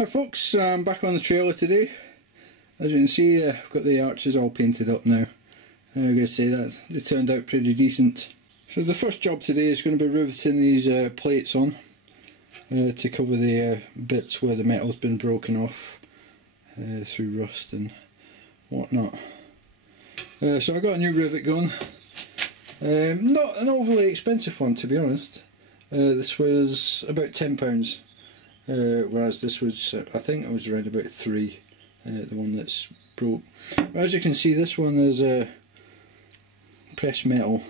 Hi folks, I'm back on the trailer today. As you can see, I've got the arches all painted up now. I'm going to say that they turned out pretty decent. So the first job today is going to be riveting these plates on to cover the bits where the metal's been broken off through rust and whatnot. So I got a new rivet gun. Not an overly expensive one, to be honest. This was about £10. Whereas this was, I think it was around about 3, the one that's broke. But as you can see, this one is pressed metal,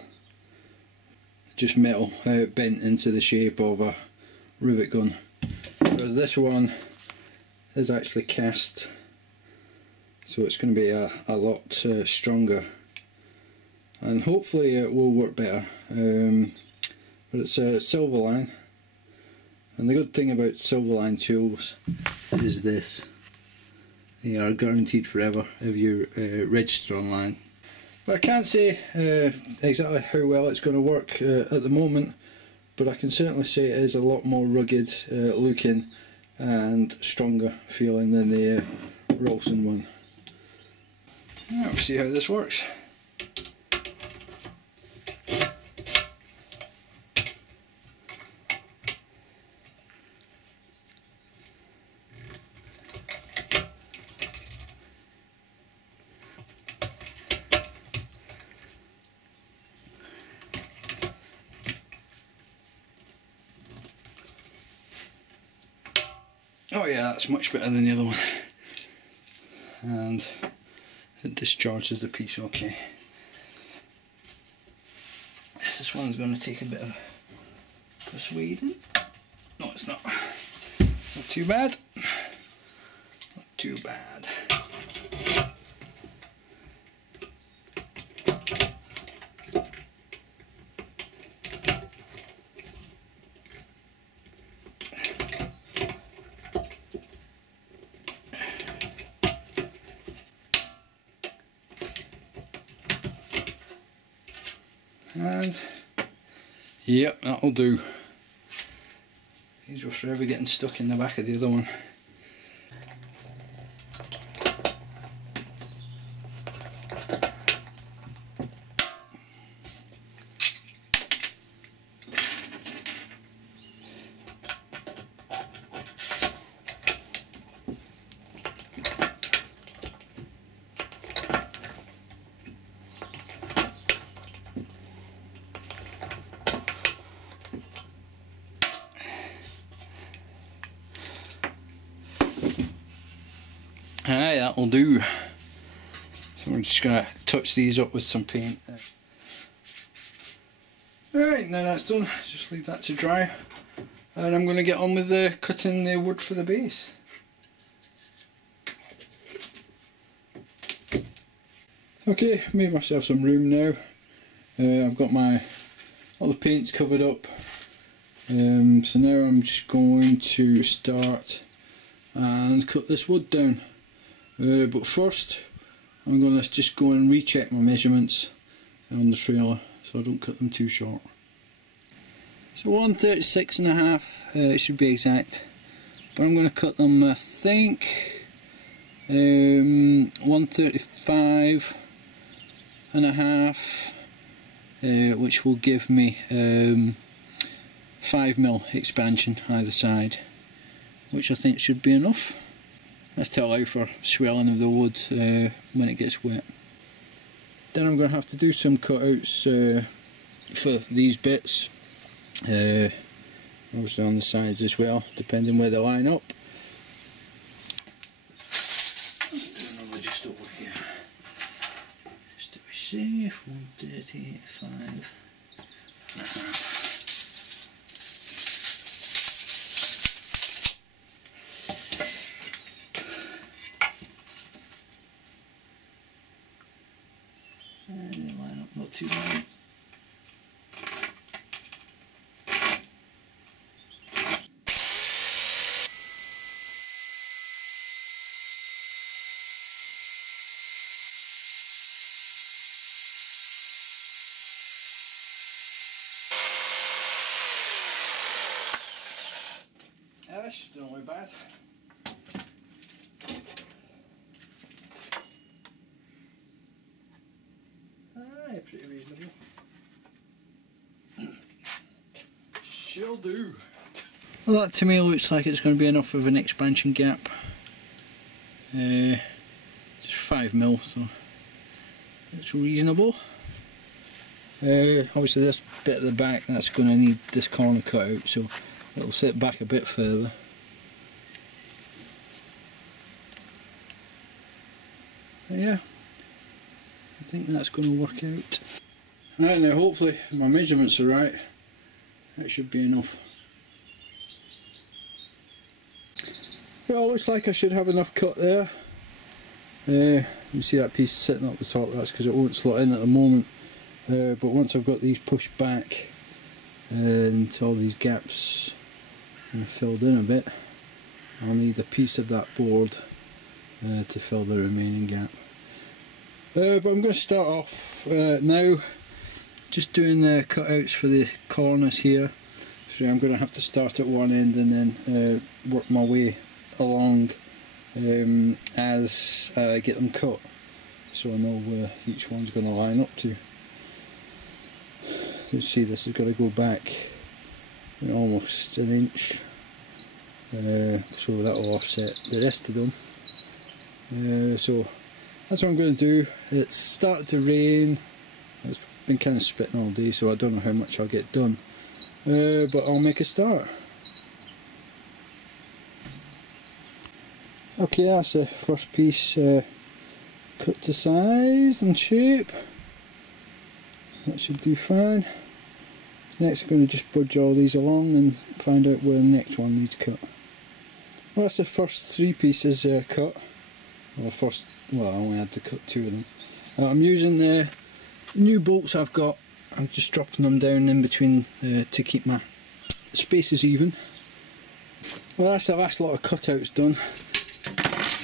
just metal bent into the shape of a rivet gun. Whereas this one is actually cast, so it's going to be a lot stronger, and hopefully it will work better. But it's a Silverline. And the good thing about Silverline tools is this: they are guaranteed forever if you register online. But I can't say exactly how well it's going to work at the moment, but I can certainly say it is a lot more rugged looking and stronger feeling than the Rolson one. Now we'll see how this works. Oh yeah, that's much better than the other one, and it discharges the piece okay. This one's going to take a bit of persuading. No, it's not. Not too bad. Not too bad. And yep, that'll do. These were forever getting stuck in the back of the other one. Aye, that'll do. So we're just going to touch these up with some paint. Alright, now that's done, just leave that to dry. And I'm going to get on with cutting the wood for the base. Okay, made myself some room now. I've got all the paints covered up. So now I'm just going to start and cut this wood down. But first I'm going to just go and recheck my measurements on the trailer so I don't cut them too short. So 136.5 should be exact, but I'm going to cut them, I think 135.5, which will give me 5mm expansion either side, which I think should be enough. That's to allow for swelling of the wood when it gets wet. Then I'm going to have to do some cutouts for these bits, obviously on the sides as well, depending where they line up. Just over here, just to be safe. 135.5. And they line up not too bad. Still not bad. pretty reasonable. She'll do. Well, that to me looks like it's going to be enough of an expansion gap. Just 5mm, so it's reasonable. Obviously this bit at the back, that's going to need this corner cut out, so it'll sit back a bit further. But yeah, I think that's going to work out. Right, now hopefully my measurements are right. That should be enough. Well, looks like I should have enough cut there. You see that piece sitting up the top, that's because it won't slot in at the moment. But once I've got these pushed back and all these gaps filled in a bit, I'll need a piece of that board to fill the remaining gap. But I'm going to start off now just doing the cutouts for the corners here. So I'm going to have to start at one end and then work my way along as I get them cut, so I know where each one's going to line up to. You see this has got to go back almost an inch, so that will offset the rest of them. So that's what I'm going to do. It's started to rain, it's been kind of spitting all day, so I don't know how much I'll get done, but I'll make a start. Okay, that's the first piece cut to size and shape. That should do fine. Next I'm going to just budge all these along and find out where the next one needs cut. Well, that's the first three pieces cut. Well, I only had to cut two of them. I'm using the new bolts I've got. I'm just dropping them down in between to keep my spaces even. Well, that's the last lot of cutouts done.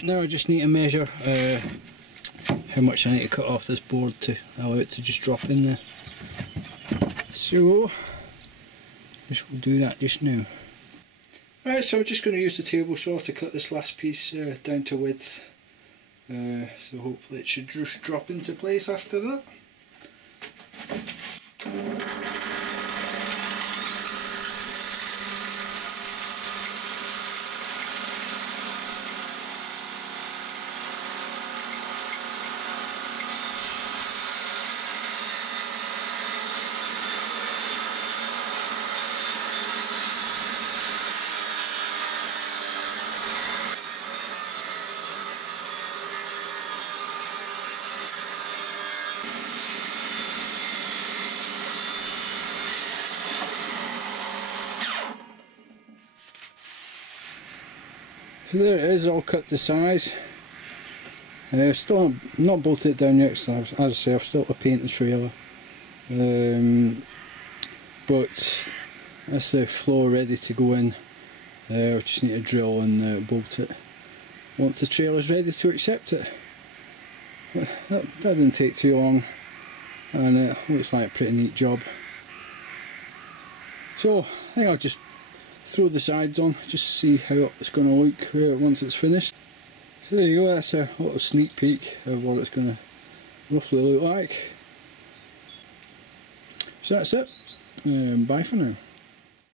Now I just need to measure how much I need to cut off this board to allow it to just drop in there. So, just will do that just now. Right, so I'm just going to use the table saw to cut this last piece down to width. So hopefully it should just drop into place after that. So there it is, all cut to size. Still not bolted it down yet, so as I say, I've still got to paint the trailer. But that's the floor ready to go in. I just need to drill and bolt it once the trailer's ready to accept it. But that didn't take too long, and it looks like a pretty neat job. So I think I'll just throw the sides on, just see how it's going to look once it's finished. So there you go, that's a little sneak peek of what it's going to roughly look like. So that's it, bye for now.